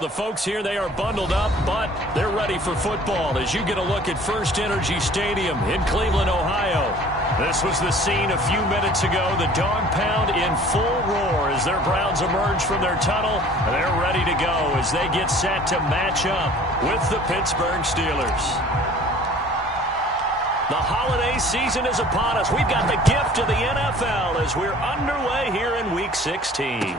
The folks here, they are bundled up, but they're ready for football as you get a look at First Energy Stadium in Cleveland, Ohio. This was the scene a few minutes ago. The dog pound in full roar as their Browns emerge from their tunnel. They're ready to go as they get set to match up with the Pittsburgh Steelers. The holiday season is upon us. We've got the gift of the NFL as we're underway here in Week 16.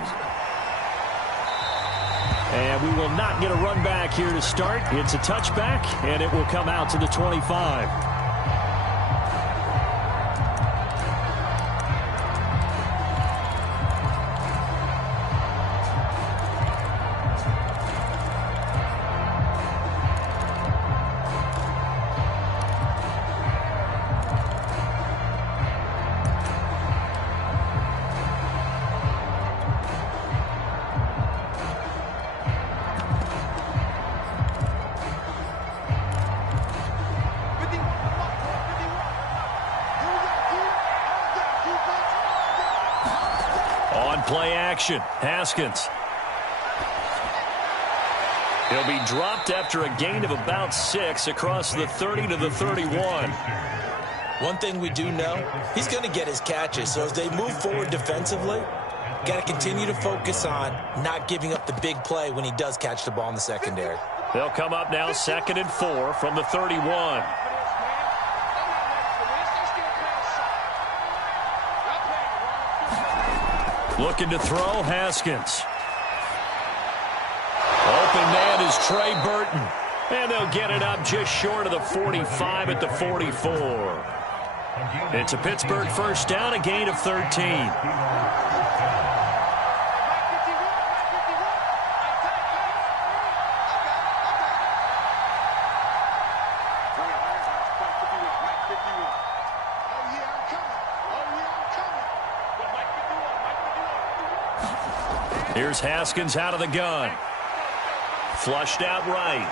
And we will not get a run back here to start. It's a touchback, and it will come out to the 25. Play action. Haskins. He'll be dropped after a gain of about 6 across the 30 to the 31. One thing we do know, he's going to get his catches. So as they move forward defensively, got to continue to focus on not giving up the big play when he does catch the ball in the secondary. They'll come up now 2nd and 4 from the 31. Looking to throw, Haskins. Open man is Trey Burton. And they'll get it up just short of the 45 at the 44. It's a Pittsburgh first down, a gain of 13. Here's Haskins out of the gun. Flushed out right.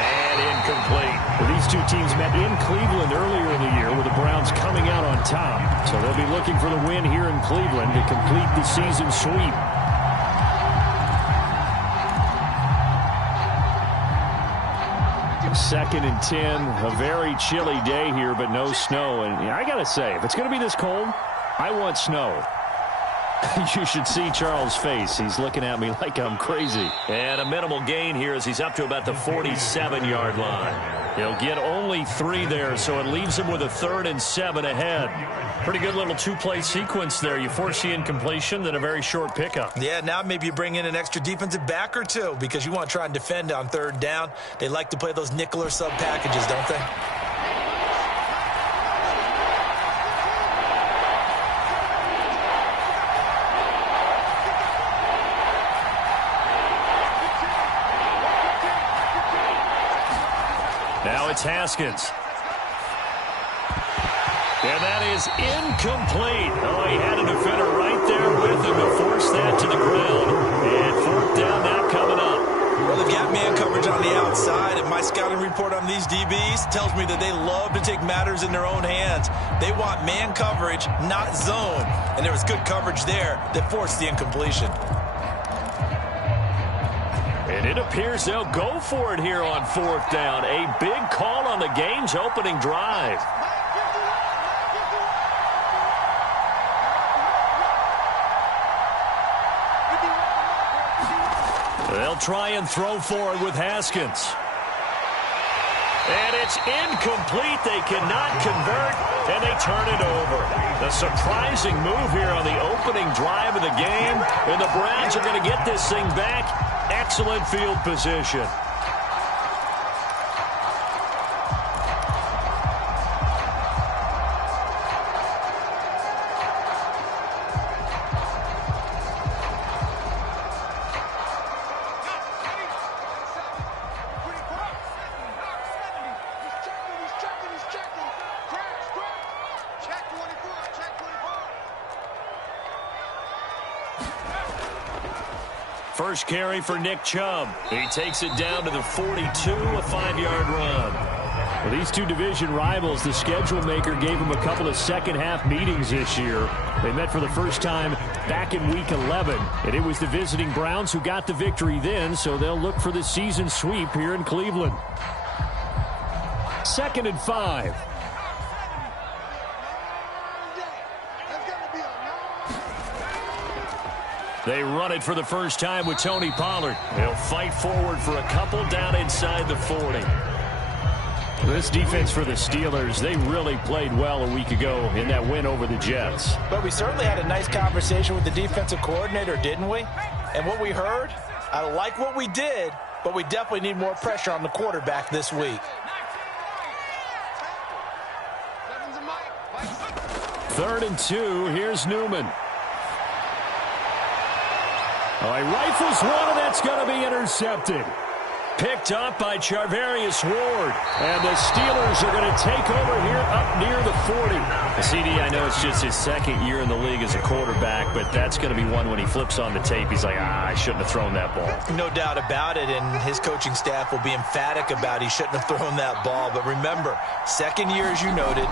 And incomplete. Well, these two teams met in Cleveland earlier in the year with the Browns coming out on top. So they'll be looking for the win here in Cleveland to complete the season sweep. Second and 10. A very chilly day here, but no snow. And I got to say, if it's going to be this cold, I want snow. You should see Charles' face. He's looking at me like I'm crazy. And a minimal gain here as he's up to about the 47-yard line. He'll get only 3 there, so it leaves him with a 3rd and 7 ahead. Pretty good little 2-play sequence there. You force the incompletion, then a very short pickup. Yeah, now maybe you bring in an extra defensive back or two because you want to try and defend on 3rd down. They like to play those nickel or sub packages, don't they? Now it's Haskins. And that is incomplete. Oh, he had a defender right there with him to force that to the ground. And 4th down now coming up. Well, they've got man coverage on the outside, and my scouting report on these DBs tells me that they love to take matters in their own hands. They want man coverage, not zone. And there was good coverage there that forced the incompletion. And it appears they'll go for it here on 4th down. A big call on the game's opening drive. They'll try and throw for it with Haskins. And it's incomplete. They cannot convert, and they turn it over. A surprising move here on the opening drive of the game, and the Browns are going to get this thing back. Excellent field position. First carry for Nick Chubb. He takes it down to the 42, a 5-yard run. Well, these two division rivals, the schedule maker gave them a couple of second-half meetings this year. They met for the first time back in Week 11, and it was the visiting Browns who got the victory then, so they'll look for the season sweep here in Cleveland. 2nd and 5. They run it for the first time with Tony Pollard. They'll fight forward for a couple down inside the 40. This defense for the Steelers, they really played well a week ago in that win over the Jets. But we certainly had a nice conversation with the defensive coordinator, didn't we? And what we heard, I like what we did, but we definitely need more pressure on the quarterback this week. 3rd and 2, here's Newman. Oh, he rifles one, and that's going to be intercepted. Picked up by Charvarius Ward. And the Steelers are going to take over here up near the 40. CD, I know it's just his 2nd year in the league as a quarterback, but that's going to be one when he flips on the tape. He's like, I shouldn't have thrown that ball. No doubt about it, and his coaching staff will be emphatic about he shouldn't have thrown that ball. But remember, 2nd year, as you noted,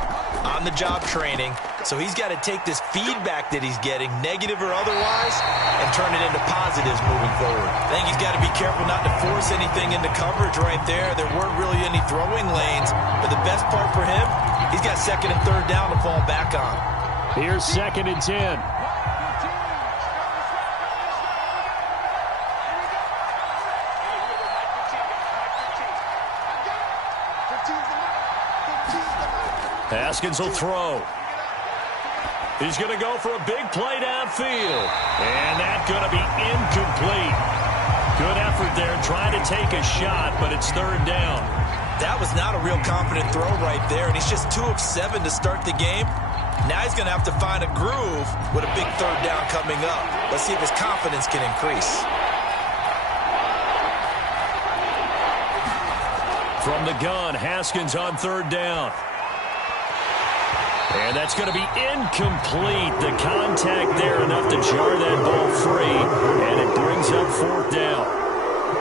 on-the-job training. So he's got to take this feedback that he's getting, negative or otherwise, and turn it into positives moving forward. I think he's got to be careful not to force anything into coverage right there. There weren't really any throwing lanes, but the best part for him, he's got 2nd and 3rd down to fall back on. Here's 2nd and 10. Haskins will throw. He's going to go for a big play downfield. And that's going to be incomplete. Good effort there trying to take a shot, but it's 3rd down. That was not a real confident throw right there, and he's just 2 of 7 to start the game. Now he's going to have to find a groove with a big 3rd down coming up. Let's see if his confidence can increase. From the gun, Haskins on 3rd down. And that's going to be incomplete. The contact there enough to jar that ball free. And it brings up 4th down.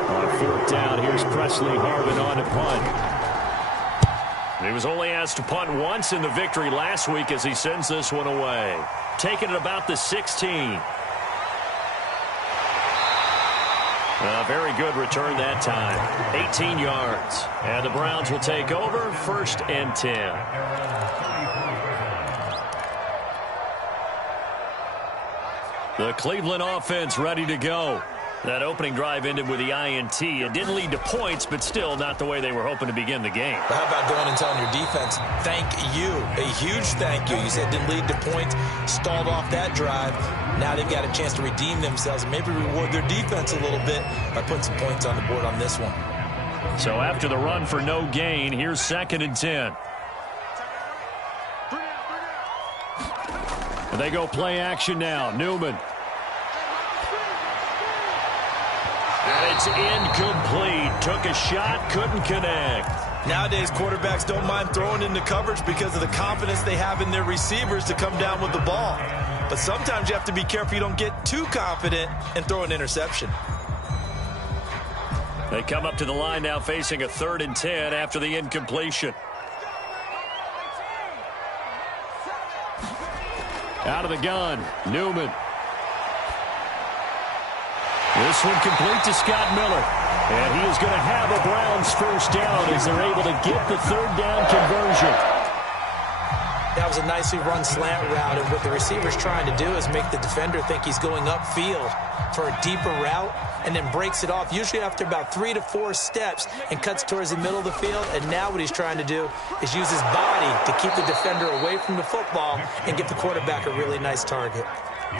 On 4th down, here's Presley Harvin on to punt. He was only asked to punt once in the victory last week as he sends this one away. Taking it about the 16. A very good return that time. 18 yards. And the Browns will take over 1st and 10. The Cleveland offense ready to go. That opening drive ended with the INT. It didn't lead to points, but still not the way they were hoping to begin the game. But how about going and telling your defense, thank you, a huge thank you. You said it didn't lead to points, stalled off that drive. Now they've got a chance to redeem themselves and maybe reward their defense a little bit by putting some points on the board on this one. So after the run for no gain, here's 2nd and 10. And they go play action now. Newman. And it's incomplete. Took a shot, couldn't connect. Nowadays, quarterbacks don't mind throwing into coverage because of the confidence they have in their receivers to come down with the ball. But sometimes you have to be careful you don't get too confident and throw an interception. They come up to the line now facing a 3rd and 10 after the incompletion. Out of the gun, Newman. This one complete to Scott Miller. And he is going to have a Browns 1st down as they're able to get the 3rd down conversion. That was a nicely run slant route, and what the receiver's trying to do is make the defender think he's going upfield for a deeper route and then breaks it off, usually after about 3 to 4 steps, and cuts towards the middle of the field. And now what he's trying to do is use his body to keep the defender away from the football and get the quarterback a really nice target.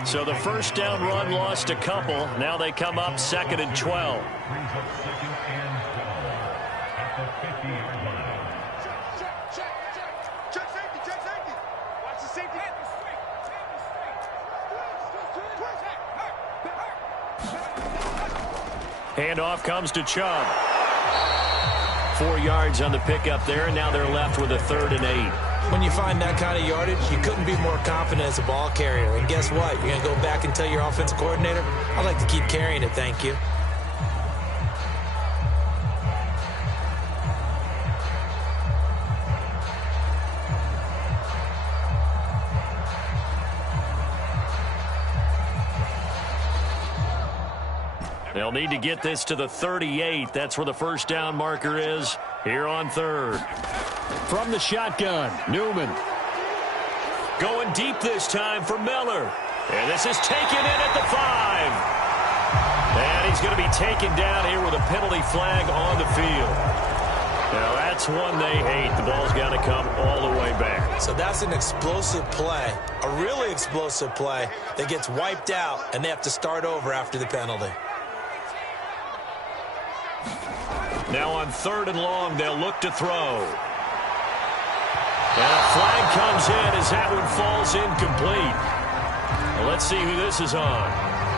So the 1st down run lost a couple. Now they come up 2nd and 12. Handoff comes to Chubb. 4 yards on the pickup there, and now they're left with a 3rd and 8. When you find that kind of yardage, you couldn't be more confident as a ball carrier. And guess what? You're going to go back and tell your offensive coordinator, I'd like to keep carrying it, thank you. They'll need to get this to the 38. That's where the first down marker is here on third. From the shotgun, Newman. Going deep this time for Miller. And this is taken in at the 5. And he's going to be taken down here with a penalty flag on the field. Now, that's one they hate. The ball's got to come all the way back. So that's an explosive play, a really explosive play that gets wiped out, and they have to start over after the penalty. Now on 3rd and long, they'll look to throw. And a flag comes in as that one falls incomplete. Well, let's see who this is on.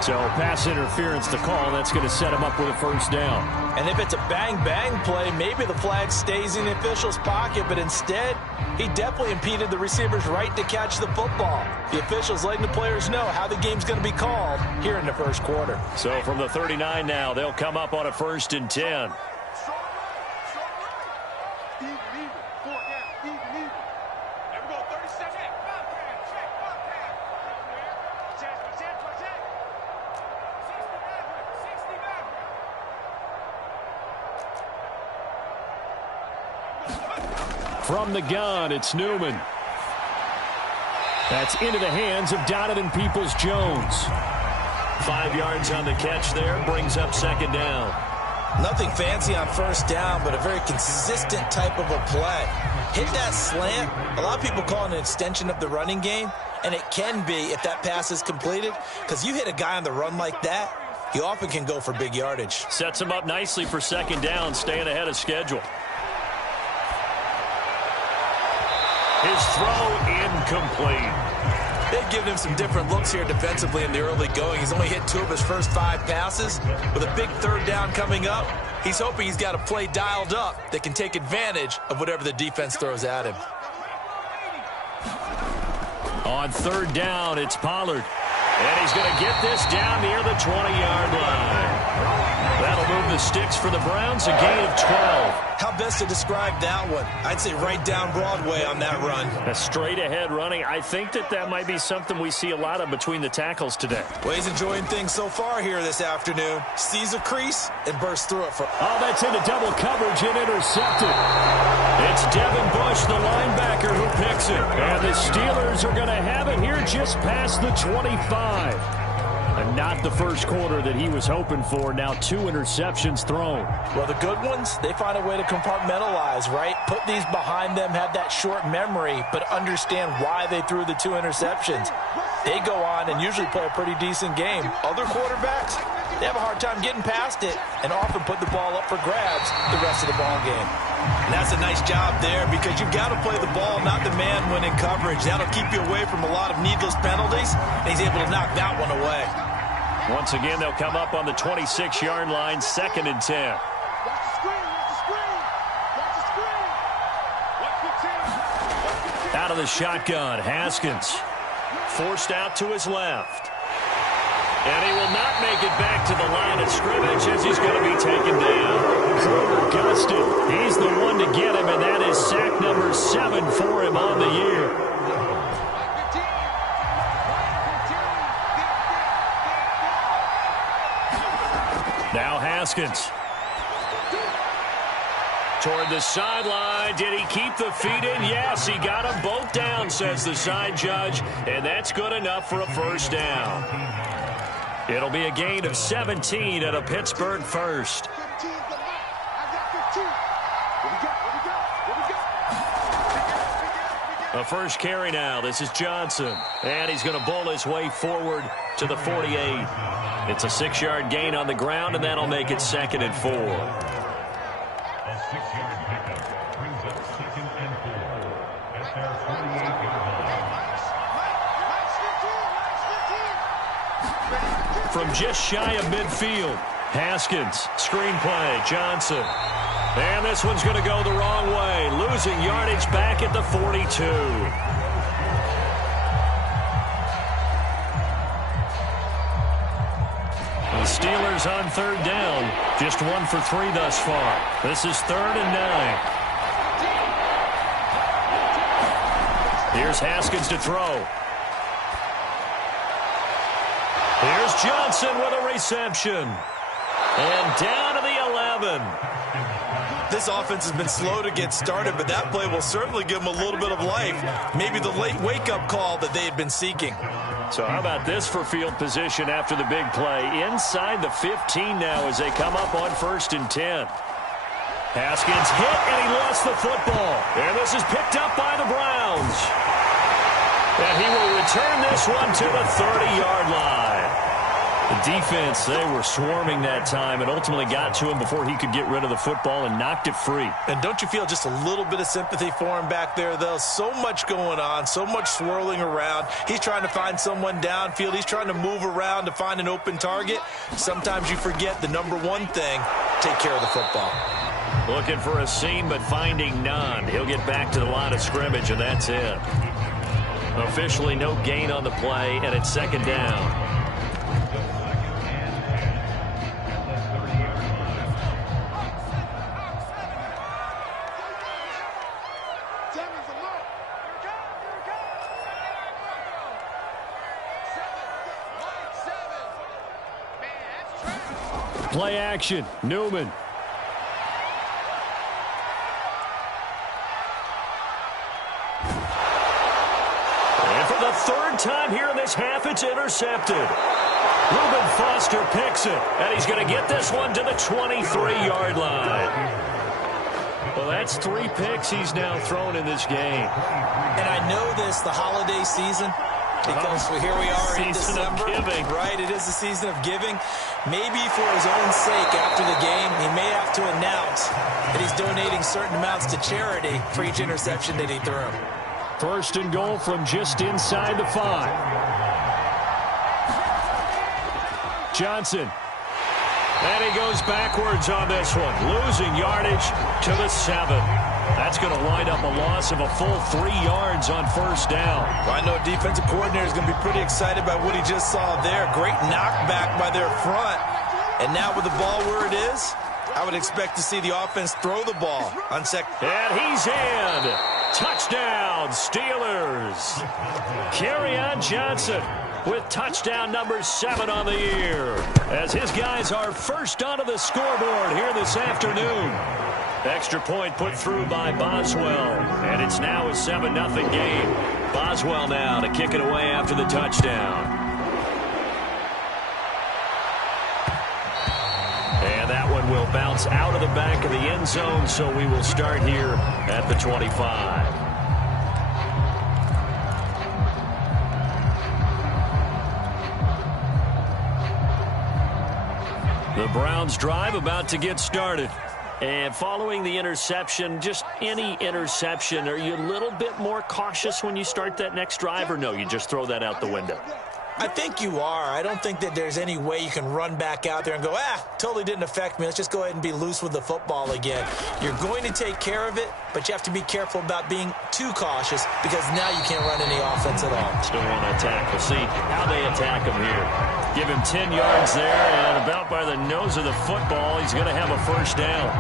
So pass interference to call. That's going to set him up with a first down. And if it's a bang-bang play, maybe the flag stays in the official's pocket, but instead, he definitely impeded the receiver's right to catch the football. The officials letting the players know how the game's going to be called here in the first quarter. So from the 39 now, they'll come up on a 1st and 10. From the gun, it's Newman. That's into the hands of Donovan Peoples-Jones. 5 yards on the catch there, brings up 2nd down. Nothing fancy on 1st down, but a very consistent type of a play. Hit that slant. A lot of people call it an extension of the running game, and it can be if that pass is completed, because you hit a guy on the run like that, he often can go for big yardage. Sets him up nicely for 2nd down, staying ahead of schedule. His throw incomplete. They've given him some different looks here defensively in the early going. He's only hit 2 of his first 5 passes. With a big 3rd down coming up, he's hoping he's got a play dialed up that can take advantage of whatever the defense throws at him. On 3rd down, it's Pollard. And he's going to get this down near the 20-yard line. That'll move the sticks for the Browns, a gain of 12. How best to describe that one? I'd say right down Broadway on that run. A straight-ahead running. I think that might be something we see a lot of between the tackles today. Well, he's enjoying things so far here this afternoon. Sees a crease and bursts through it. Oh, that's into double coverage and intercepted. It's Devin Bush, the linebacker, who picks it. And the Steelers are going to have it here just past the 25. And not the first quarter that he was hoping for. Now 2 interceptions thrown. Well, the good ones, they find a way to compartmentalize, right? Put these behind them, have that short memory, but understand why they threw the 2 interceptions. They go on and usually play a pretty decent game. Other quarterbacks, they have a hard time getting past it and often put the ball up for grabs the rest of the ball game. And that's a nice job there because you've got to play the ball, not the man when in coverage. That'll keep you away from a lot of needless penalties, and he's able to knock that one away. Once again, they'll come up on the 26-yard line, 2nd and 10. Out of the shotgun, Haskins. Forced out to his left. And he will not make it back to the line of scrimmage as he's going to be taken down. Kroger Gustin, he's the one to get him, and that is sack number 7 for him on the year. Now Haskins. Toward the sideline. Did he keep the feet in? Yes, he got them both down, says the side judge. And that's good enough for a first down. It'll be a gain of 17 at a Pittsburgh first. A first carry now. This is Johnson. And he's going to bowl his way forward to the 48. It's a 6-yard gain on the ground, and that'll make it 2nd and 4. A 6-yard pickup brings up 2nd and 4 at their 48-yard line. From just shy of midfield, Haskins, screen play, Johnson. And this one's going to go the wrong way, losing yardage back at the 42. The Steelers on 3rd down, just 1 for 3 thus far. This is 3rd and 9. Here's Haskins to throw. Here's Johnson with a reception. And down to the 11. This offense has been slow to get started, but that play will certainly give them a little bit of life. Maybe the late wake-up call that they had been seeking. So how about this for field position after the big play? Inside the 15 now as they come up on 1st and 10. Haskins hit, and he lost the football. And this is picked up by the Browns. And he will return this one to the 30-yard line. The defense, they were swarming that time and ultimately got to him before he could get rid of the football and knocked it free. And don't you feel just a little bit of sympathy for him back there, though? So much going on, so much swirling around. He's trying to find someone downfield. He's trying to move around to find an open target. Sometimes you forget the number one thing, take care of the football. Looking for a seam, but finding none. He'll get back to the line of scrimmage, and that's it. Officially no gain on the play, and it's 2nd down. Play action, Newman. And for the 3rd time here in this half, it's intercepted. Reuben Foster picks it, and he's going to get this one to the 23-yard line. Well, that's 3 picks he's now thrown in this game. And I know this, the holiday season, because here we are in December. Right, it is the season of giving. Maybe for his own sake after the game, he may have to announce that he's donating certain amounts to charity for each interception that he threw. 1st and goal from just inside the 5. Johnson. And he goes backwards on this one, losing yardage to the 7. That's going to wind up a loss of a full 3 yards on 1st down. Well, I know a defensive coordinator is going to be pretty excited by what he just saw there. Great knockback by their front. And now with the ball where it is, I would expect to see the offense throw the ball on second. And he's in. Touchdown, Steelers. Kerryon Johnson with touchdown number 7 on the year, as his guys are first onto the scoreboard here this afternoon. Extra point put through by Boswell, and it's now a 7-0 game. Boswell now to kick it away after the touchdown. And that one will bounce out of the back of the end zone, so we will start here at the 25. The Browns drive about to get started. And following the interception, just any interception, are you a little bit more cautious when you start that next drive, or no, you just throw that out the window? I think you are. I don't think that there's any way you can run back out there and go, totally didn't affect me. Let's just go ahead and be loose with the football again. You're going to take care of it, but you have to be careful about being too cautious because now you can't run any offense at all. Still want to attack. We'll see how they attack him here. Give him 10 yards there, and about by the nose of the football, he's going to have a 1st down.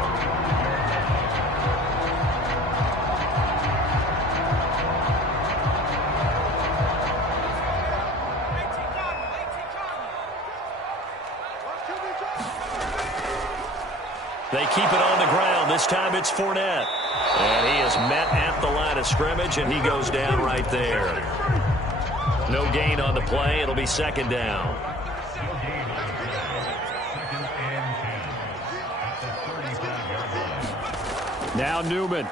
They keep it on the ground. This time it's Fournette. And he is met at the line of scrimmage, and he goes down right there. No gain on the play. It'll be 2nd down. Now Newman.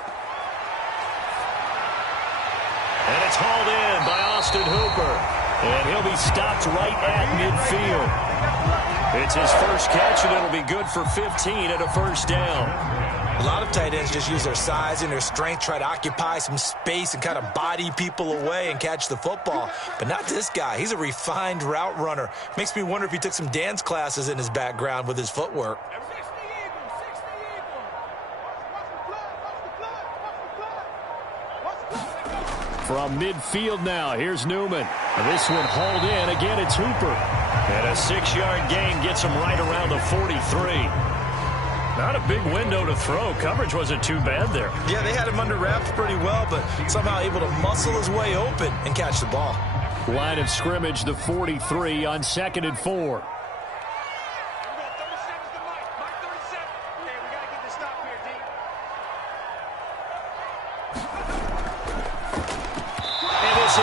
And it's hauled in by Austin Hooper. And he'll be stopped right at midfield. It's his first catch, and it'll be good for 15 at a 1st down. A lot of tight ends just use their size and their strength, try to occupy some space and kind of body people away and catch the football. But not this guy. He's a refined route runner. Makes me wonder if he took some dance classes in his background with his footwork. From midfield now, here's Newman. This one hauled in. Again, it's Hooper. And a 6-yard gain gets him right around the 43. Not a big window to throw. Coverage wasn't too bad there. Yeah, they had him under wraps pretty well, but somehow able to muscle his way open and catch the ball. Line of scrimmage, the 43 on 2nd and 4.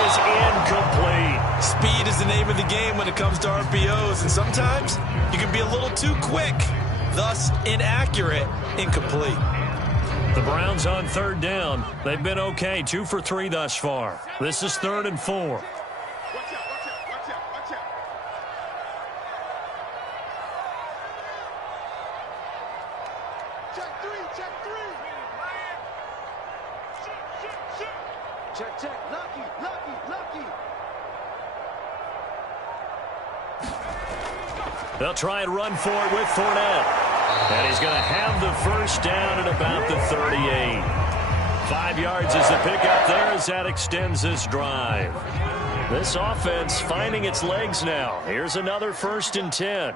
is incomplete. Speed is the name of the game when it comes to RPOs, and sometimes you can be a little too quick, thus inaccurate, incomplete. The Browns on third down. They've been okay, 2 for 3 thus far. This is 3rd and 4. They'll try and run for it with Fournette. And he's going to have the first down at about the 38. 5 yards is the pickup there as that extends this drive. This offense finding its legs now. Here's another 1st and 10.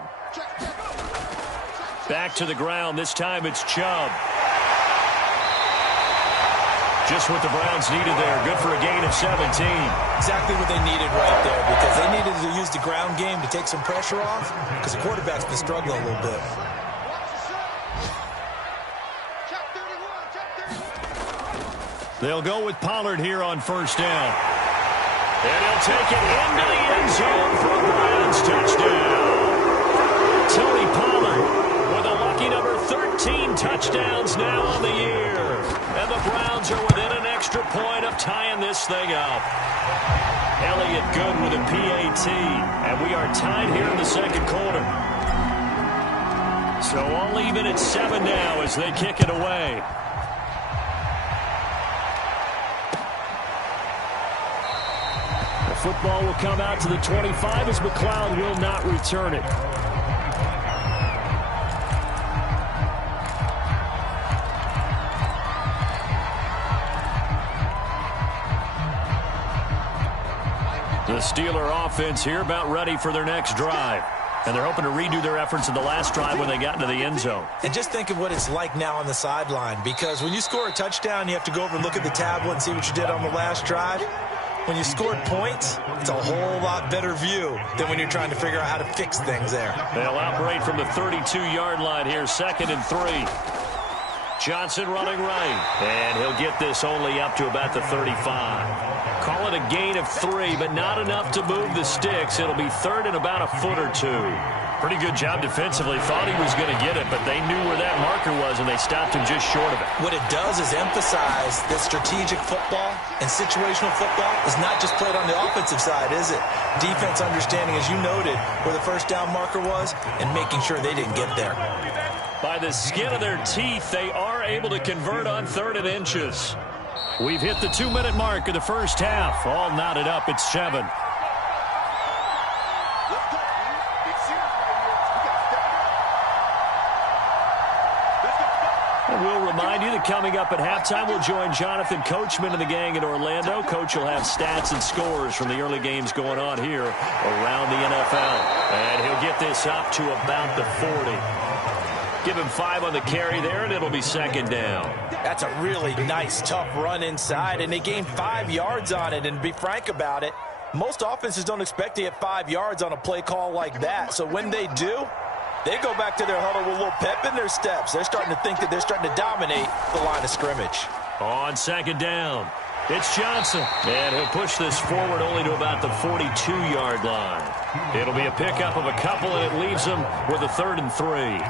Back to the ground. This time it's Chubb. Just what the Browns needed there. Good for a gain of 17. Exactly what they needed right there, because they needed to use the ground game to take some pressure off, because the quarterback's been struggling a little bit. They'll go with Pollard here on 1st down. And he'll take it into the end zone for a Browns touchdown. Tony Pollard with a lucky number 13 touchdowns now on the year. And the Browns are within an extra point of tying this thing up. Elliott good with a PAT. And we are tied here in the 2nd quarter. So all even at 7 now as they kick it away. The football will come out to the 25 as McLeod will not return it. The Steeler offense here about ready for their next drive. And they're hoping to redo their efforts in the last drive when they got into the end zone. And just think of what it's like now on the sideline, because when you score a touchdown, you have to go over and look at the tablet and see what you did on the last drive. When you scored points, it's a whole lot better view than when you're trying to figure out how to fix things there. They'll operate from the 32-yard line here, 2nd and 3. Johnson running right, and he'll get this only up to about the 35. Call it a gain of 3, but not enough to move the sticks. It'll be 3rd and about a foot or 2. Pretty good job defensively. Thought he was going to get it, but they knew where that marker was, and they stopped him just short of it. What it does is emphasize that strategic football and situational football is not just played on the offensive side, is it? Defense understanding, as you noted, where the first down marker was and making sure they didn't get there. By the skin of their teeth, they are able to convert on 3rd and inches. We've hit the 2-minute mark of the first half. All knotted up at 7. And we'll remind you that coming up at halftime, we'll join Jonathan Coachman and the gang in Orlando. Coach will have stats and scores from the early games going on here around the NFL. And he'll get this up to about the 40. Give him 5 on the carry there, and it'll be 2nd down. That's a really nice, tough run inside, and they gained 5 yards on it. And to be frank about it, most offenses don't expect to get 5 yards on a play call like that. So when they do, they go back to their huddle with a little pep in their steps. They're starting to think that they're starting to dominate the line of scrimmage. On 2nd down, it's Johnson. And he'll push this forward only to about the 42-yard line. It'll be a pickup of a couple, and it leaves them with a 3rd and 3.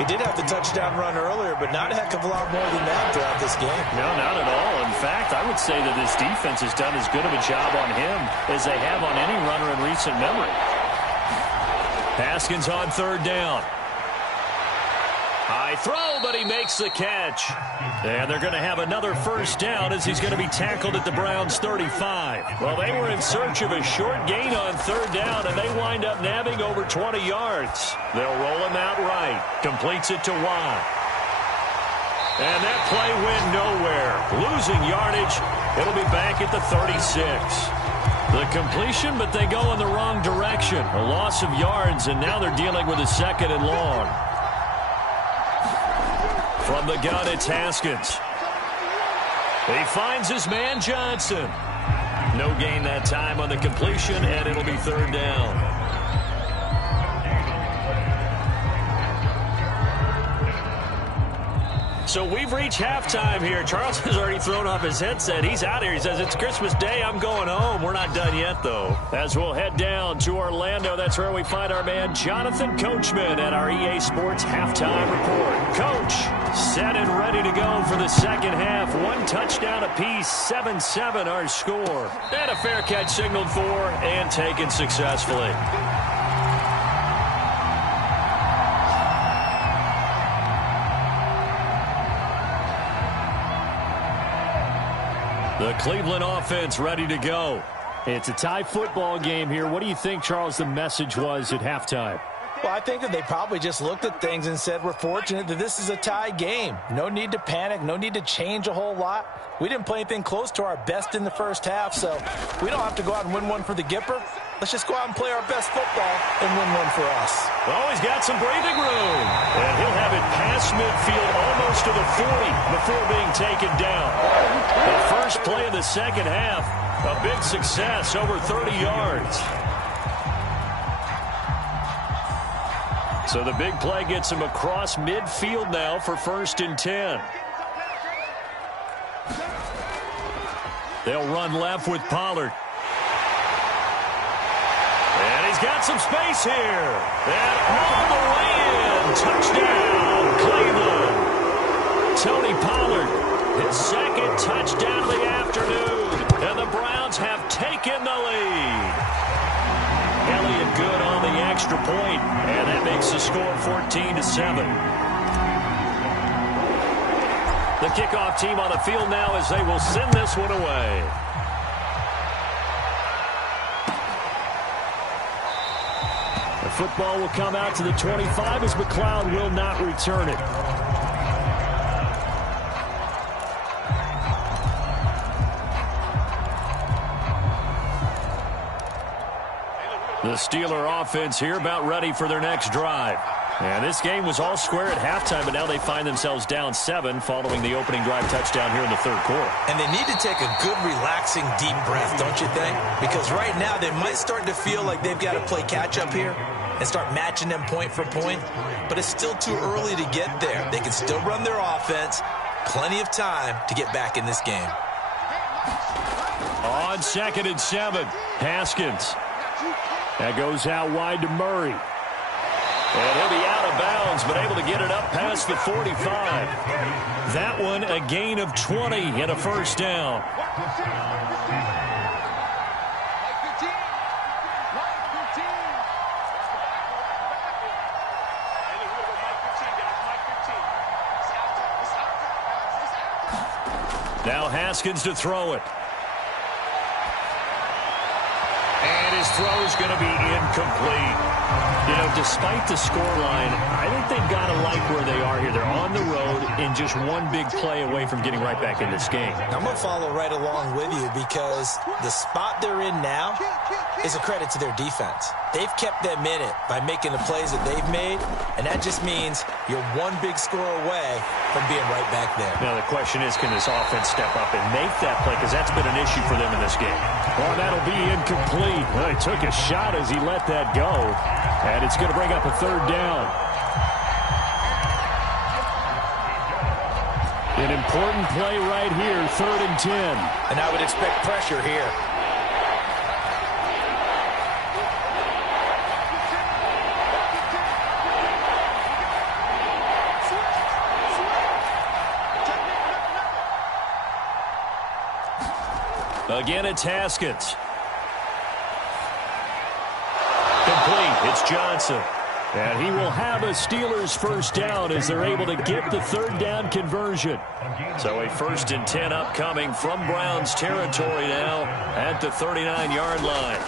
He did have the touchdown run earlier, but not a heck of a lot more than that throughout this game. No, not at all. In fact, I would say that this defense has done as good of a job on him as they have on any runner in recent memory. Haskins on 3rd down. High throw, but he makes the catch. And they're going to have another first down as he's going to be tackled at the Browns' 35. Well, they were in search of a short gain on 3rd down, and they wind up nabbing over 20 yards. They'll roll him out right. Completes it to Watt. And that play went nowhere. Losing yardage. It'll be back at the 36. The completion, but they go in the wrong direction. A loss of yards, and now they're dealing with a 2nd and long. From the gun, it's Haskins. He finds his man Johnson. No gain that time on the completion, and it'll be 3rd down. So we've reached halftime here. Charles has already thrown off his headset. He's out here. He says, it's Christmas Day. I'm going home. We're not done yet, though. As we'll head down to Orlando, that's where we find our man Jonathan Coachman at our EA Sports Halftime Report. Coach, set and ready to go for the second half. One touchdown apiece, 7-7 our score. And a fair catch signaled for and taken successfully. The Cleveland offense ready to go. It's a tie football game here. What do you think, Charles, the message was at halftime? Well, I think that they probably just looked at things and said, we're fortunate that this is a tie game. No need to panic. No need to change a whole lot. We didn't play anything close to our best in the first half, so we don't have to go out and win one for the Gipper. Let's just go out and play our best football and win one for us. Oh, he's got some breathing room. And he'll have it past midfield almost to the 40 before being taken down. The first play of the second half, a big success, over 30 yards. So the big play gets him across midfield now for 1st and 10. They'll run left with Pollard. And he's got some space here. And all the way in. Touchdown, Cleveland. Tony Pollard, his second touchdown of the afternoon. And the Browns have taken the lead. Elliott good on the extra point, and that makes the score 14-7. The kickoff team on the field now as they will send this one away. The football will come out to the 25 as McLeod will not return it. The Steeler offense here about ready for their next drive. And this game was all square at halftime, but now they find themselves down 7 following the opening drive touchdown here in the third quarter. And they need to take a good, relaxing, deep breath, don't you think? Because right now they might start to feel like they've got to play catch-up here and start matching them point for point. But it's still too early to get there. They can still run their offense. Plenty of time to get back in this game. On 2nd and 7, Haskins. That goes out wide to Murray. And he'll be out of bounds, but able to get it up past the 45. That one a gain of 20 and a first down. Now Haskins to throw it. And his throw is going to be incomplete. You know, despite the scoreline, I think they've got to like where they are here. They're on the road and just one big play away from getting right back in this game. I'm going to follow right along with you because the spot they're in now is a credit to their defense. They've kept them in it by making the plays that they've made, and that just means you're one big score away from being right back there. Now the question is, can this offense step up and make that play? Because that's been an issue for them in this game. Well, that'll be incomplete. Well, he took a shot as he let that go, and it's going to bring up a third down. An important play right here, 3rd and 10. And I would expect pressure here. Again, it's Haskins. Complete. It's Johnson. And he will have a Steelers first down as they're able to get the third down conversion. So a 1st and 10 upcoming from Browns territory now at the 39-yard line.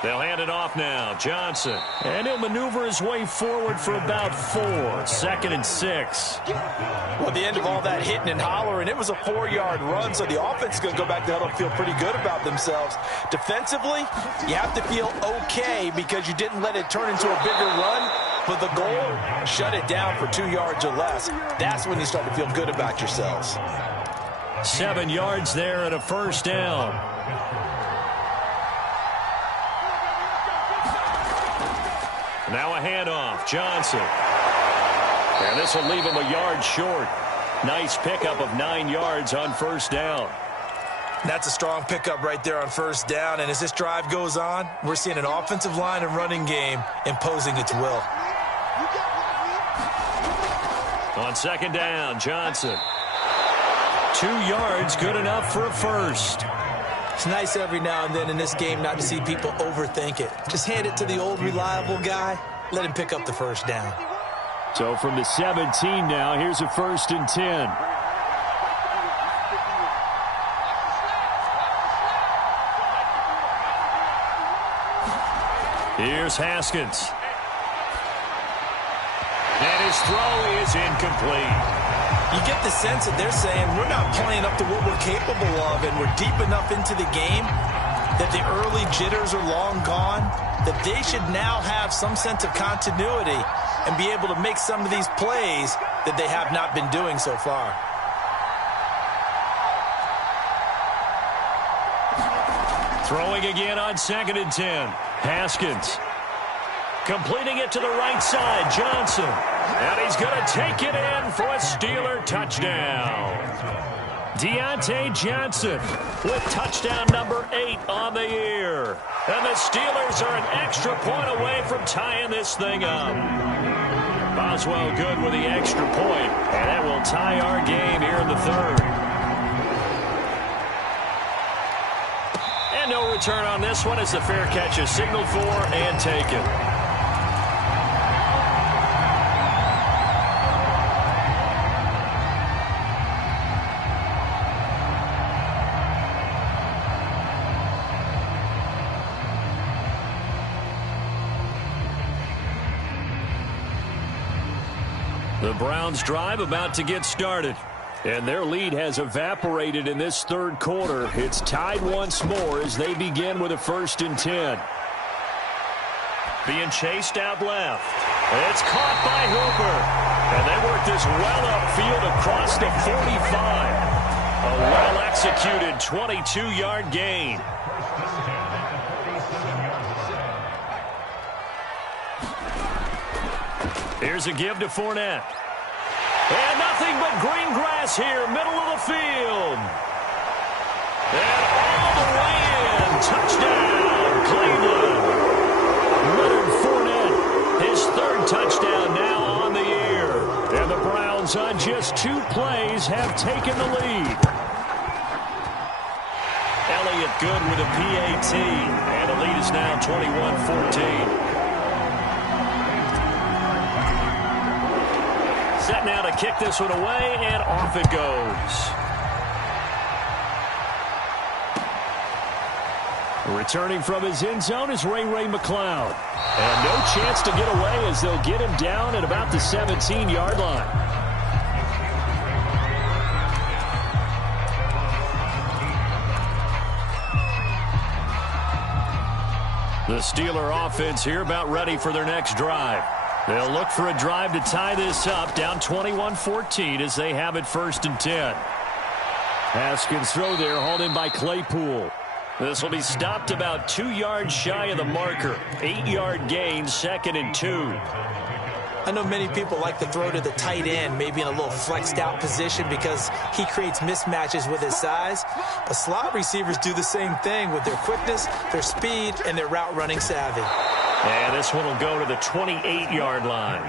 They'll hand it off now. Johnson. And he'll maneuver his way forward for about 4. 2nd and 6. Well, at the end of all that hitting and hollering, it was a 4-yard run, so the offense is going to go back to huddle and feel pretty good about themselves. Defensively, you have to feel okay because you didn't let it turn into a bigger run, but the goal, shut it down for 2 yards or less. That's when you start to feel good about yourselves. 7 yards there and a first down. Now a handoff. Johnson. And this will leave him a yard short. Nice pickup of 9 yards on first down. That's a strong pickup right there on first down. And as this drive goes on, we're seeing an offensive line and running game imposing its will. On second down, Johnson. 2 yards, good enough for a first. It's nice every now and then in this game not to see people overthink it. Just hand it to the old reliable guy. Let him pick up the first down. So from the 17 now, here's a 1st and 10. Here's Haskins. And his throw is incomplete. You get the sense that they're saying we're not playing up to what we're capable of, and we're deep enough into the game that the early jitters are long gone, that they should now have some sense of continuity and be able to make some of these plays that they have not been doing so far. Throwing again on 2nd and 10. Haskins. Completing it to the right side, Johnson. And he's going to take it in for a Steeler touchdown. Deontay Johnson with touchdown number 8 on the year. And the Steelers are an extra point away from tying this thing up. Boswell good with the extra point, and that will tie our game here in the 3rd. And no return on this one as the fair catch is signaled for and taken. The Browns drive about to get started. And their lead has evaporated in this 3rd quarter. It's tied once more as they begin with a 1st and 10. Being chased out left. It's caught by Hooper. And they work this well upfield across the 45. A well-executed 22-yard gain. Here's a give to Fournette. And nothing but green grass here, middle of the field. And all the way in. Touchdown, Cleveland. Leonard Fournette, his 3rd touchdown now on the year. And the Browns on just 2 plays have taken the lead. Elliott good with a PAT. And the lead is now 21-14. Set now to kick this one away, and off it goes. Returning from his end zone is Ray McCloud. And no chance to get away as they'll get him down at about the 17-yard line. The Steeler offense here about ready for their next drive. They'll look for a drive to tie this up, down 21-14 as they have it 1st and 10. Haskins throw there, hauled in by Claypool. This will be stopped about 2 yards shy of the marker. 8-yard gain, 2nd and 2. I know many people like to throw to the tight end, maybe in a little flexed out position because he creates mismatches with his size. But slot receivers do the same thing with their quickness, their speed, and their route running savvy. And this one will go to the 28-yard line.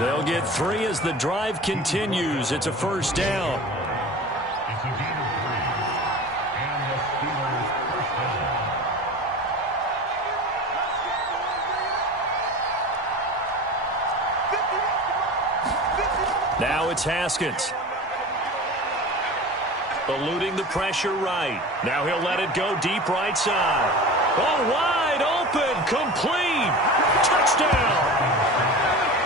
They'll get 3 as the drive continues. It's a 1st down. It's a gain of 3. And the Steelers' first down. Now it's Haskins. Eluding the pressure right. Now he'll let it go deep right side. Oh, wide open, complete, touchdown.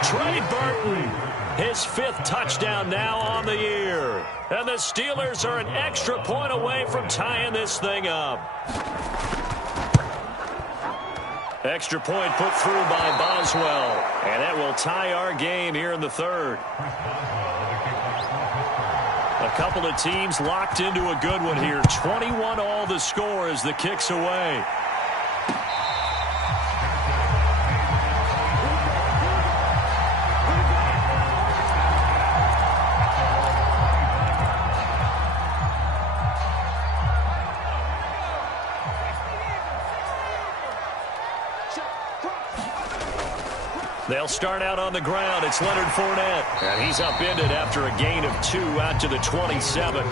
Trey Burton, his 5th touchdown now on the year. And the Steelers are an extra point away from tying this thing up. Extra point put through by Boswell. And that will tie our game here in the 3rd. A couple of teams locked into a good one here. 21 all the score as the kick's away. They'll start out on the ground. It's Leonard Fournette. And he's upended after a gain of 2 out to the 27.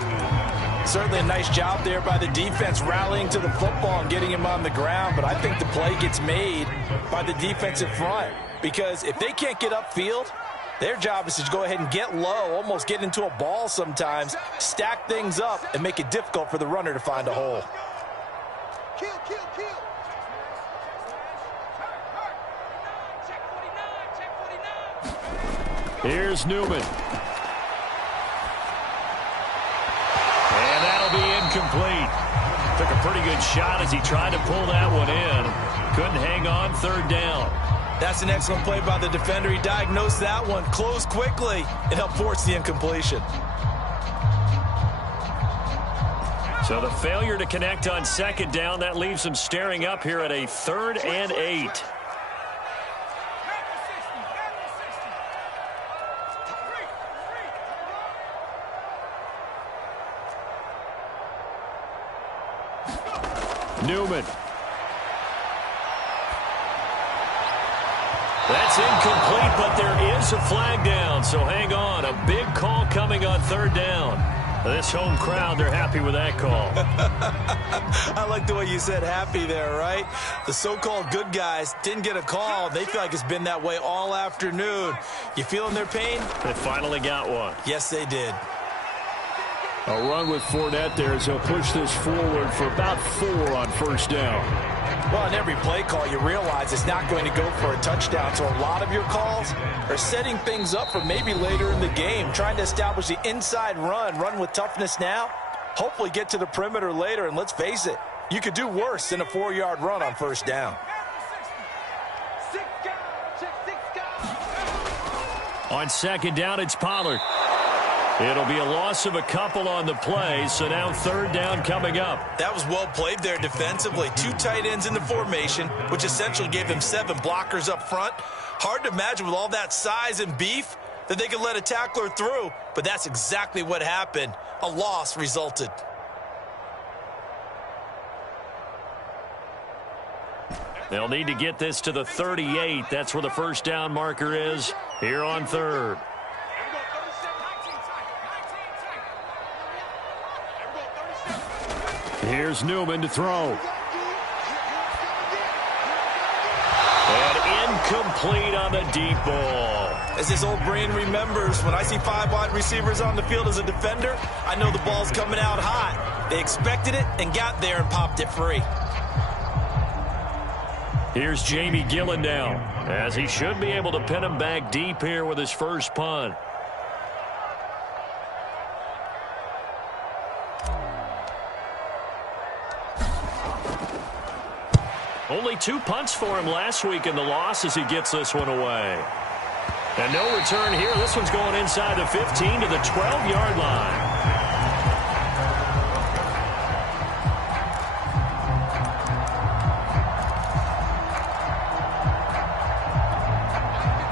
Certainly a nice job there by the defense rallying to the football and getting him on the ground. But I think the play gets made by the defensive front. Because if they can't get upfield, their job is to go ahead and get low, almost get into a ball sometimes, stack things up, and make it difficult for the runner to find a hole. Here's Newman. And that'll be incomplete. Took a pretty good shot as he tried to pull that one in. Couldn't hang on, third down. That's an excellent play by the defender. He diagnosed that one, closed quickly, and helped force the incompletion. So the failure to connect on second down, that leaves him staring up here at a 3rd and 8. Newman. That's incomplete, but there is a flag down, so hang on. A big call coming on 3rd down. This home crowd, they're happy with that call. I like the way you said happy there, right? The so-called good guys didn't get a call. They feel like it's been that way all afternoon. You feeling their pain? They finally got one. Yes, they did. A run with Fournette there as he'll push this forward for about 4 on 1st down. Well, in every play call, you realize it's not going to go for a touchdown. So a lot of your calls are setting things up for maybe later in the game, trying to establish the inside run with toughness now, hopefully get to the perimeter later. And let's face it, you could do worse than a 4-yard run on 1st down. On 2nd down, it's Pollard. It'll be a loss of a couple on the play, so now 3rd down coming up. That was well played there defensively. 2 tight ends in the formation, which essentially gave them 7 blockers up front. Hard to imagine with all that size and beef that they could let a tackler through, but that's exactly what happened. A loss resulted. They'll need to get this to the 38. That's where the 1st down marker is here on 3rd. Here's Newman to throw. And incomplete on the deep ball. As his old brain remembers, when I see 5 wide receivers on the field as a defender, I know the ball's coming out hot. They expected it and got there and popped it free. Here's Jamie Gillen now, as he should be able to pin him back deep here with his first punt. Only 2 punts for him last week in the loss as he gets this one away. And no return here. This one's going inside the 15 to the 12-yard line.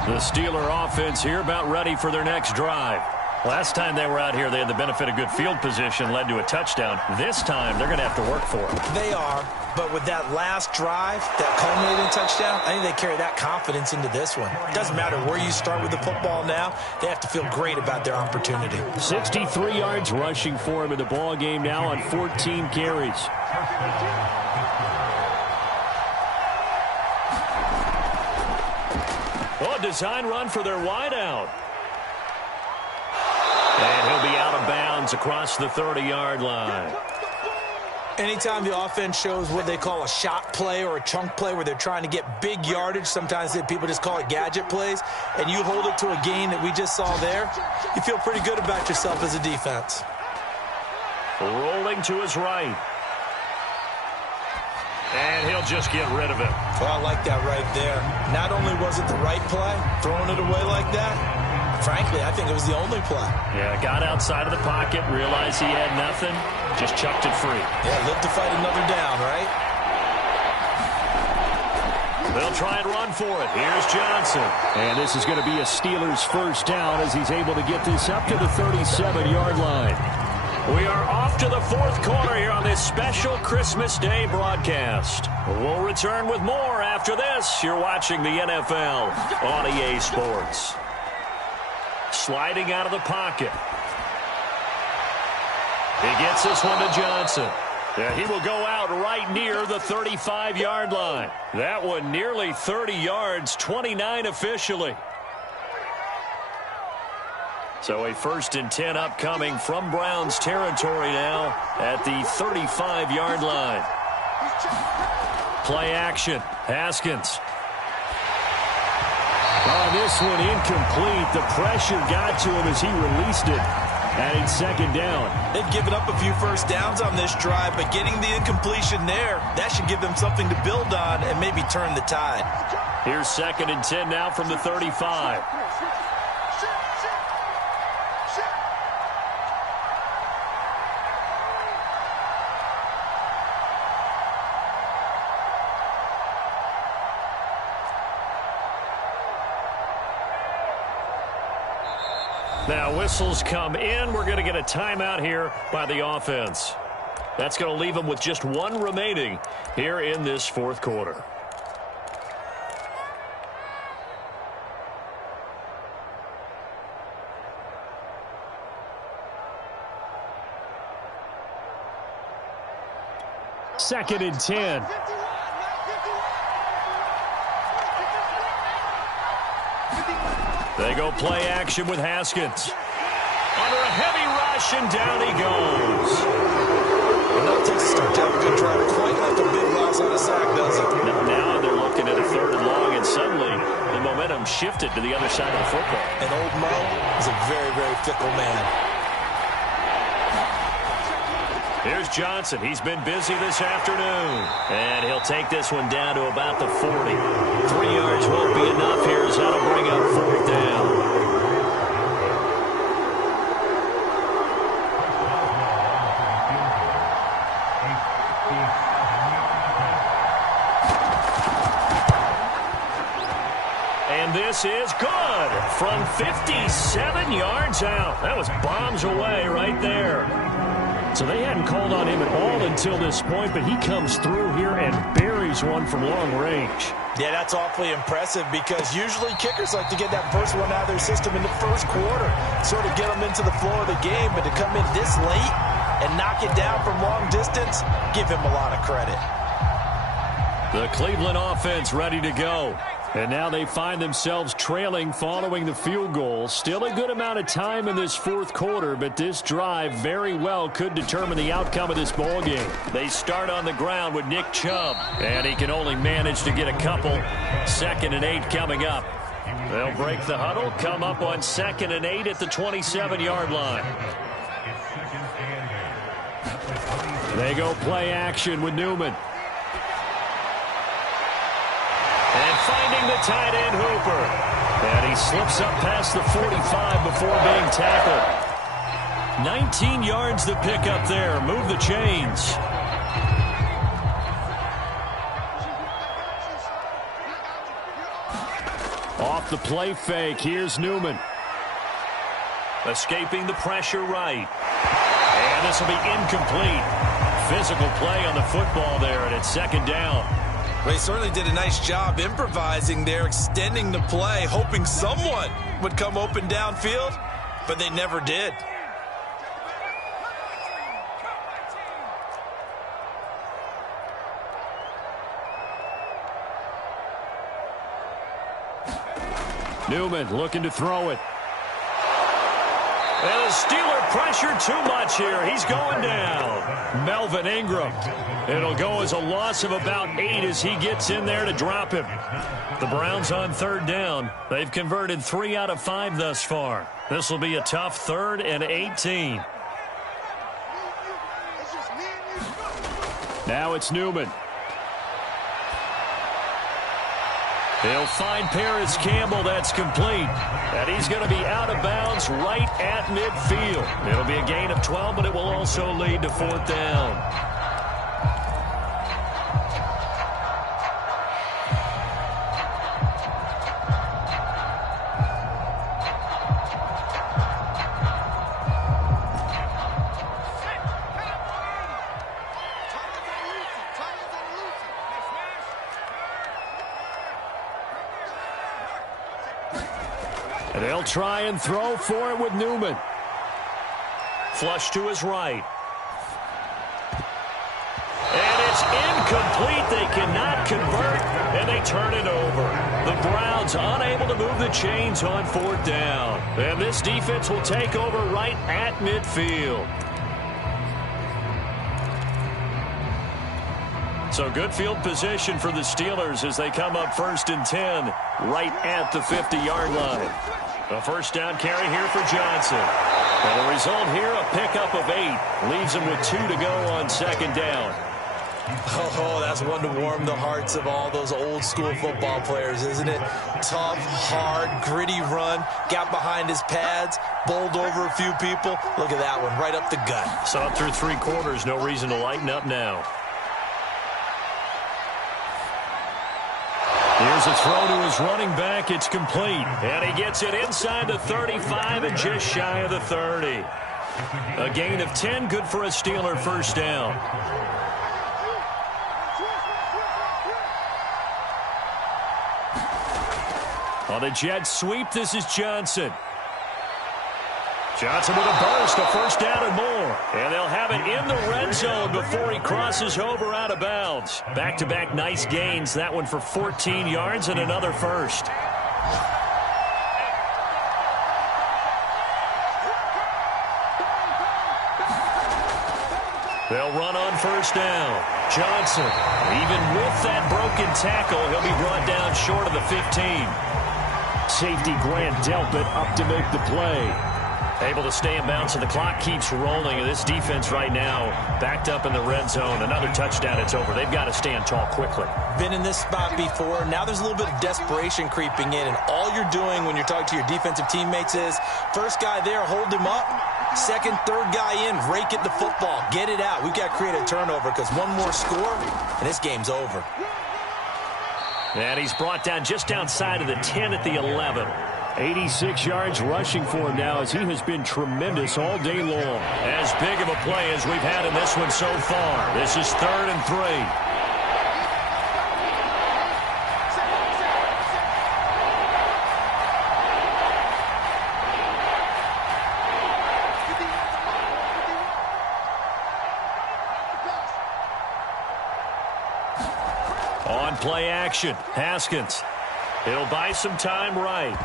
The Steeler offense here about ready for their next drive. Last time they were out here, they had the benefit of good field position, led to a touchdown. This time, they're going to have to work for it. They are, but with that last drive, that culminating touchdown, I think they carry that confidence into this one. It doesn't matter where you start with the football now. They have to feel great about their opportunity. 63 yards rushing for him in the ball game now on 14 carries. Oh, design run for their wideout. And he'll be out of bounds across the 30-yard line. Anytime the offense shows what they call a shot play or a chunk play where they're trying to get big yardage, sometimes people just call it gadget plays, and you hold it to a gain that we just saw there, you feel pretty good about yourself as a defense. Rolling to his right. And he'll just get rid of it. Well, I like that right there. Not only was it the right play, throwing it away like that, frankly, I think it was the only play. Yeah, got outside of the pocket, realized he had nothing, just chucked it free. Yeah, live to fight another down, right? They'll try and run for it. Here's Johnson. And this is going to be a Steelers first down as he's able to get this up to the 37-yard line. We are off to the fourth quarter here on this special Christmas Day broadcast. We'll return with more after this. You're watching the NFL on EA Sports. Sliding out of the pocket. He gets this one to Johnson. And he will go out right near the 35-yard line. That one nearly 30 yards, 29 officially. So a 1st and 10 upcoming from Browns territory now at the 35-yard line. Play action. Haskins. Oh, this one incomplete. The pressure got to him as he released it. Adding 2nd down. They've given up a few first downs on this drive, but getting the incompletion there, that should give them something to build on and maybe turn the tide. Here's 2nd and 10 now from the 35. Now whistles come in. We're going to get a timeout here by the offense. That's going to leave them with just one remaining here in this fourth quarter. Second and 10. They go play action with Haskins. Under a heavy rush, and down he goes. Well, that takes a start to have a good drive. Quite like a big loss on a sack, does it? Now they're looking at a 3rd and long, and suddenly the momentum shifted to the other side of the football. And old Mo is a very, very fickle man. Here's Johnson. He's been busy this afternoon. And he'll take this one down to about the 40. 3 yards won't be enough here as that'll bring up 4th down. And this is good from 57 yards out. That was bombs away right there. So they hadn't called on him at all until this point, but he comes through here and buries one from long range. Yeah, that's awfully impressive because usually kickers like to get that first one out of their system in the first quarter, sort of get them into the flow of the game, but to come in this late and knock it down from long distance, give him a lot of credit. The Cleveland offense ready to go. And now they find themselves trailing following the field goal. Still a good amount of time in this fourth quarter, but this drive very well could determine the outcome of this ball game. They start on the ground with Nick Chubb, and he can only manage to get a couple. 2nd and 8 coming up. They'll break the huddle, come up on 2nd and 8 at the 27-yard line. They go play action with Newman. And finding the tight end Hooper. And he slips up past the 45 before being tackled. 19 yards to pick up there. Move the chains. Off the play fake. Here's Newman. Escaping the pressure right. And this will be incomplete. Physical play on the football there, and it's 2nd down. They certainly did a nice job improvising there, extending the play, hoping someone would come open downfield, but they never did. Newman looking to throw it. And the Steeler pressure too much here. He's going down. Melvin Ingram. It'll go as a loss of about 8 as he gets in there to drop him. The Browns on 3rd down. They've converted 3 out of 5 thus far. This will be a tough 3rd and 18. Now it's Newman. He'll find Paris Campbell. That's complete. And he's going to be out of bounds right at midfield. It'll be a gain of 12, but it will also lead to 4th down. And they'll try and throw for it with Newman. Flush to his right. And it's incomplete. They cannot convert, and they turn it over. The Browns unable to move the chains on 4th down. And this defense will take over right at midfield. So good field position for the Steelers as they come up 1st and 10 right at the 50-yard line. A first down carry here for Johnson. And the result here, a pickup of 8. Leaves him with 2 to go on 2nd down. Oh, that's one to warm the hearts of all those old school football players, isn't it? Tough, hard, gritty run. Got behind his pads, bowled over a few people. Look at that one, right up the gut. So up through 3 quarters, no reason to lighten up now. Here's a throw to his running back. It's complete. And he gets it inside the 35 and just shy of the 30. A gain of 10, good for a Steeler first down. On the jet sweep, this is Johnson. Johnson with a burst, a first down and more. And they'll have it in the red zone before he crosses over out of bounds. Back-to-back nice gains. That one for 14 yards and another first. They'll run on first down. Johnson, even with that broken tackle, he'll be brought down short of the 15. Safety Grant Delpit up to make the play. Able to stay in bounds, and the clock keeps rolling. And this defense right now backed up in the red zone. Another touchdown, it's over. They've got to stand tall quickly. Been in this spot before. Now there's a little bit of desperation creeping in, and all you're doing when you're talking to your defensive teammates is first guy there, hold him up. Second, third guy in, rake at the football. Get it out. We've got to create a turnover because one more score, and this game's over. And he's brought down just outside of the 10 at the 11. 86 yards rushing for him now as he has been tremendous all day long. As big of a play as we've had in this one so far. This is 3rd and 3. On play action, Haskins. He'll buy some time right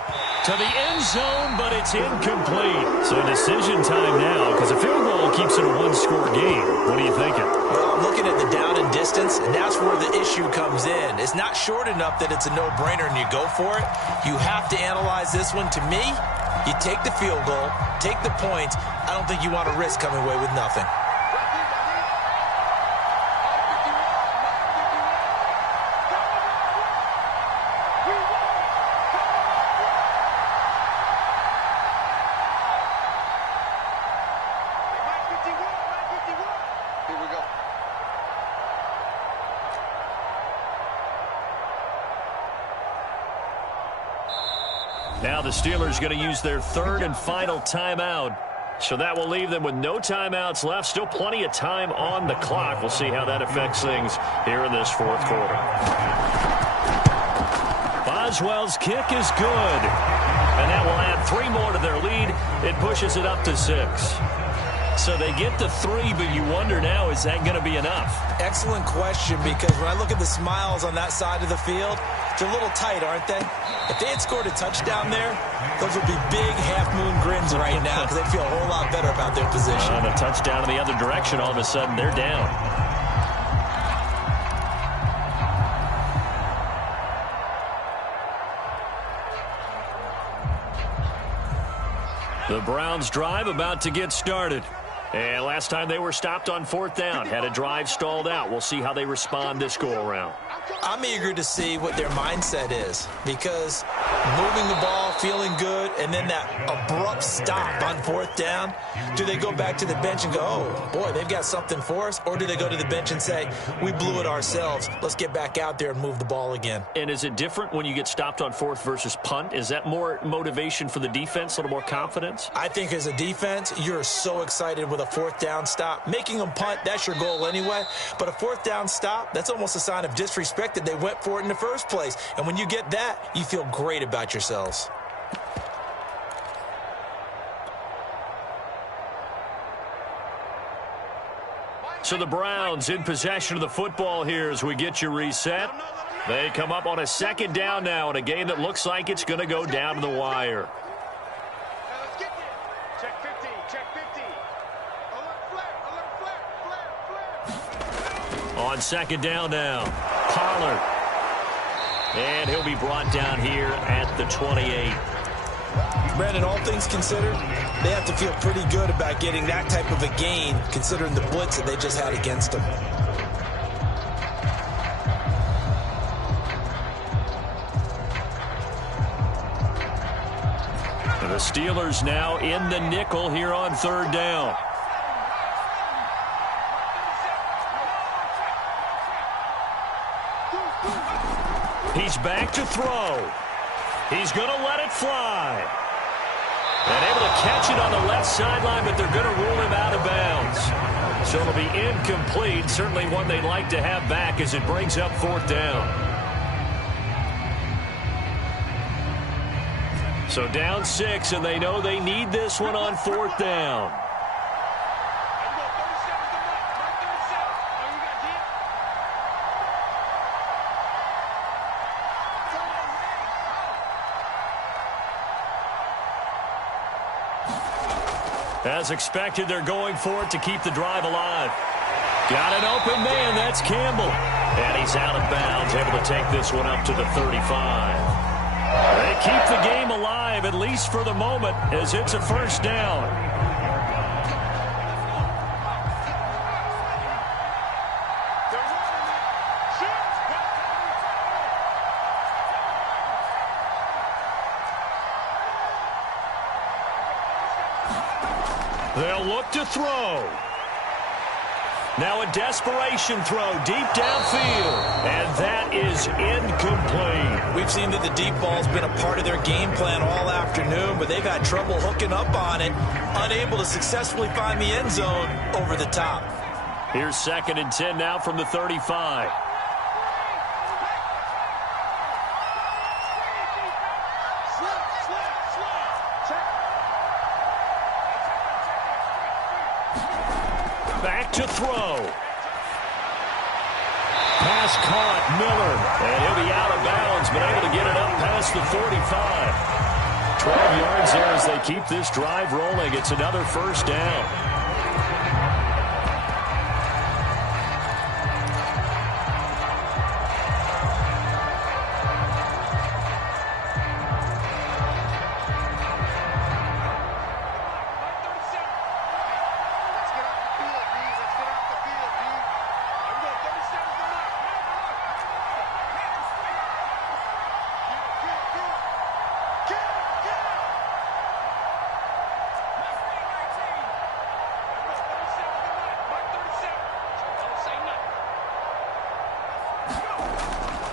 to the end zone, but it's incomplete. So decision time now because a field goal keeps it a one-score game. What are you thinking? Well, I'm looking at the down and distance, and that's where the issue comes in. It's not short enough that it's a no-brainer and you go for it. You have to analyze this one. To me, you take the field goal, take the points. I don't think you want to risk coming away with nothing. Now the Steelers going to use their 3rd and final timeout. So that will leave them with no timeouts left. Still plenty of time on the clock. We'll see how that affects things here in this 4th quarter. Boswell's kick is good. And that will add 3 more to their lead. It pushes it up to 6. So they get to 3, but you wonder now, is that going to be enough? Excellent question, because when I look at the smiles on that side of the field, they're a little tight, aren't they? If they had scored a touchdown there, those would be big half-moon grins right now because they'd feel a whole lot better about their position. On a touchdown in the other direction, all of a sudden they're down. The Browns drive about to get started. And last time they were stopped on 4th down, had a drive stalled out. We'll see how they respond this go-around. I'm eager to see what their mindset is, because moving the ball, feeling good, and then that abrupt stop on 4th down, do they go back to the bench and go, oh, boy, they've got something for us? Or do they go to the bench and say, we blew it ourselves, let's get back out there and move the ball again? And is it different when you get stopped on 4th versus punt? Is that more motivation for the defense, a little more confidence? I think as a defense, you're so excited with a 4th down stop. Making them punt, that's your goal anyway. But a 4th down stop, that's almost a sign of disrespect that they went for it in the first place. And when you get that, you feel great about yourselves. So the Browns in possession of the football here as we get you reset. They come up on a second down now in a game that looks like it's going to go down to the wire. Check 50, check 50. Alert, flare. On second down now, Pollard. And he'll be brought down here at the 28. Brandon, all things considered, they have to feel pretty good about getting that type of a gain, considering the blitz that they just had against them. And the Steelers now in the nickel here on third down. He's back to throw. He's going to let it fly. And able to catch it on the left sideline, but they're going to rule him out of bounds. So it'll be incomplete. Certainly one they'd like to have back as it brings up fourth down. So down 6, and they know they need this one on fourth down. As expected, they're going for it to keep the drive alive. Got an open man. That's Campbell. And he's out of bounds, able to take this one up to the 35. They keep the game alive, at least for the moment, as it's a first down. They'll look to throw. Now a desperation throw deep downfield. And that is incomplete. We've seen that the deep ball's been a part of their game plan all afternoon, but they've had trouble hooking up on it, unable to successfully find the end zone over the top. Here's 2nd and 10 now from the 35. Back to throw. Pass caught, Miller. And he'll be out of bounds, but able to get it up past the 45. 12 yards there as they keep this drive rolling. It's another first down.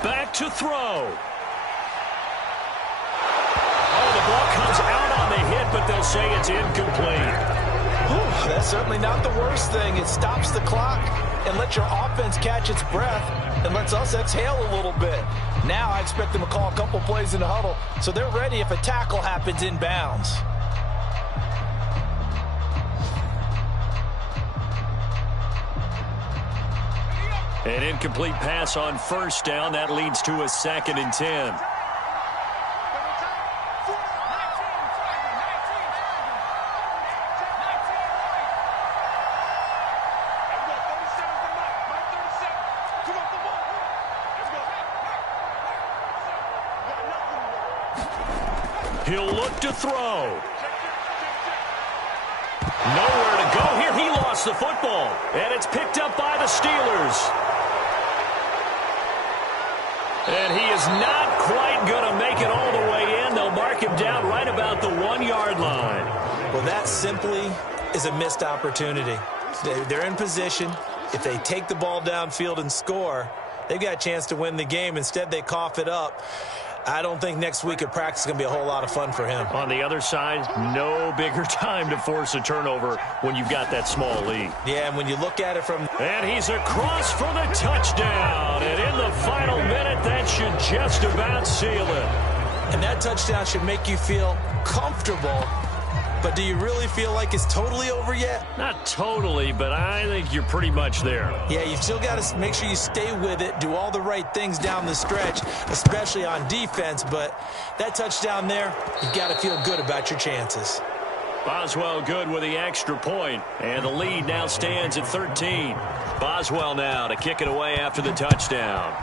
Back to throw. Oh, the ball comes out on the hit, but they'll say it's incomplete. Whew, that's certainly not the worst thing. It stops the clock and lets your offense catch its breath and lets us exhale a little bit. Now I expect them to call a couple plays in the huddle so they're ready if a tackle happens inbounds. An incomplete pass on first down. That leads to a 2nd and 10. He'll look to throw. Nowhere to go here. He lost the football. And it's picked up by the Steelers. And he is not quite going to make it all the way in. They'll mark him down right about the 1-yard line. Well, that simply is a missed opportunity. They're in position. If they take the ball downfield and score, they've got a chance to win the game. Instead, they cough it up. I don't think next week at practice is going to be a whole lot of fun for him. On the other side, no bigger time to force a turnover when you've got that small lead. Yeah, and when you look at it from... And he's across for the touchdown. And in the final minute, that should just about seal it. And that touchdown should make you feel comfortable But do you really feel like it's totally over yet? Not totally, but I think you're pretty much there. Yeah, you still got to make sure you stay with it, do all the right things down the stretch, especially on defense. But that touchdown there, you got to feel good about your chances. Boswell good with the extra point, and the lead now stands at 13. Boswell now to kick it away after the touchdown.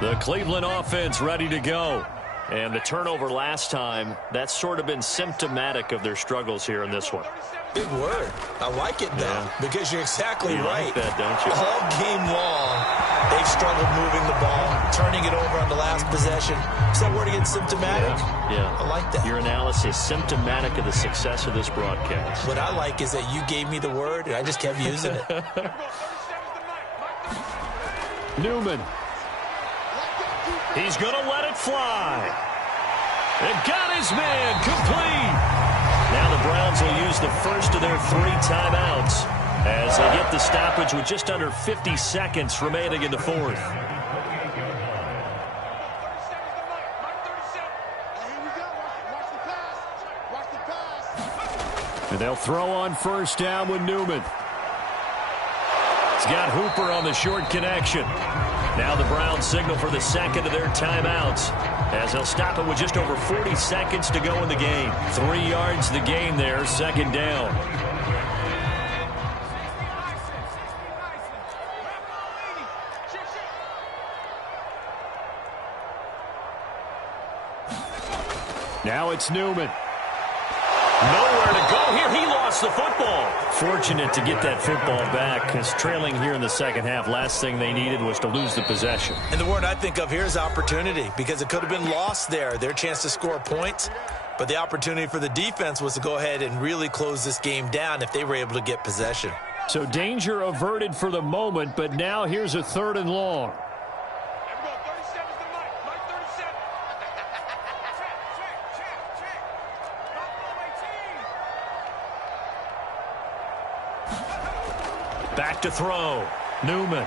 The Cleveland offense ready to go. And the turnover last time, that's sort of been symptomatic of their struggles here in this one. Big word. I like it, though, because you're exactly right. Like that, don't you? All game long, they've struggled moving the ball, turning it over on the last possession. Is that word again, symptomatic? Yeah. I like that. Your analysis, symptomatic of the success of this broadcast. What I like is that you gave me the word, and I just kept using it. Newman. He's going to let it fly. And got his man complete. Now the Browns will use the first of their 3 timeouts as they get the stoppage with just under 50 seconds remaining in the fourth. And they'll throw on first down with Newman. He's got Hooper on the short connection. Now the Browns signal for the second of their timeouts as they'll stop it with just over 40 seconds to go in the game. 3 yards the game there, second down. Now it's Newman. Nowhere to go here. He lost the football. Fortunate to get that football back because trailing here in the second half, last thing they needed was to lose the possession. And the word I think of here is opportunity because it could have been lost there, their chance to score points. But the opportunity for the defense was to go ahead and really close this game down if they were able to get possession. So danger averted for the moment, but now here's a 3rd and long. Back to throw. Newman.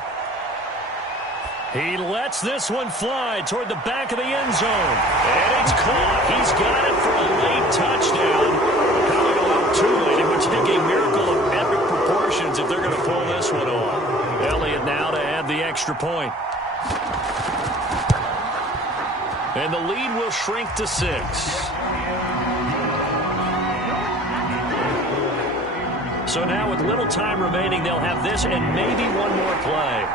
He lets this one fly toward the back of the end zone. And it's caught. He's got it for a late touchdown. Probably a little too late. It would take a miracle of epic proportions if they're going to pull this one off. Elliott now to add the extra point. And the lead will shrink to 6. So now with little time remaining, they'll have this and maybe one more play.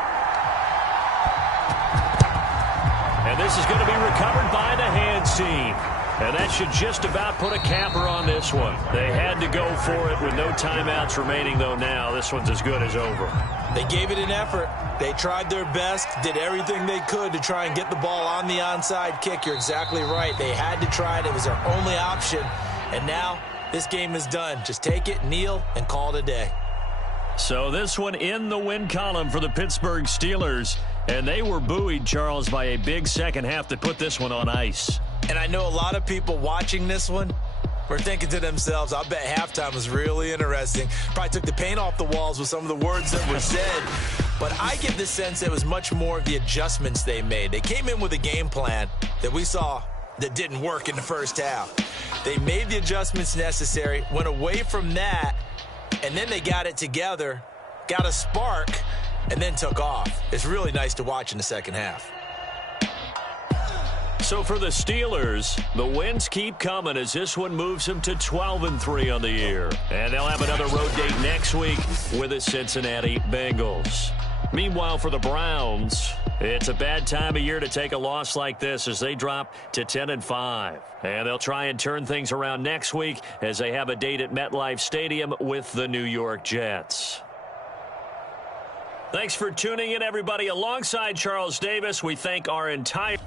And this is going to be recovered by the hands team. And that should just about put a capper on this one. They had to go for it with no timeouts remaining, though now. This one's as good as over. They gave it an effort. They tried their best, did everything they could to try and get the ball on the onside kick. You're exactly right. They had to try it. It was their only option. And now this game is done. Just take it, kneel, and call it a day. So this one in the win column for the Pittsburgh Steelers. And they were buoyed, Charles, by a big second half that put this one on ice. And I know a lot of people watching this one were thinking to themselves, I bet halftime was really interesting. Probably took the paint off the walls with some of the words that were said. But I get the sense it was much more of the adjustments they made. They came in with a game plan that we saw that didn't work in the first half. They made the adjustments necessary, went away from that, and then they got it together, got a spark, and then took off. It's really nice to watch in the second half. So for the Steelers, the wins keep coming as this one moves them to 12-3 on the year. And they'll have another road date next week with the Cincinnati Bengals. Meanwhile, for the Browns, it's a bad time of year to take a loss like this as they drop to 10-5. And they'll try and turn things around next week as they have a date at MetLife Stadium with the New York Jets. Thanks for tuning in, everybody. Alongside Charles Davis, we thank our entire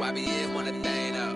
YBN want a thing up.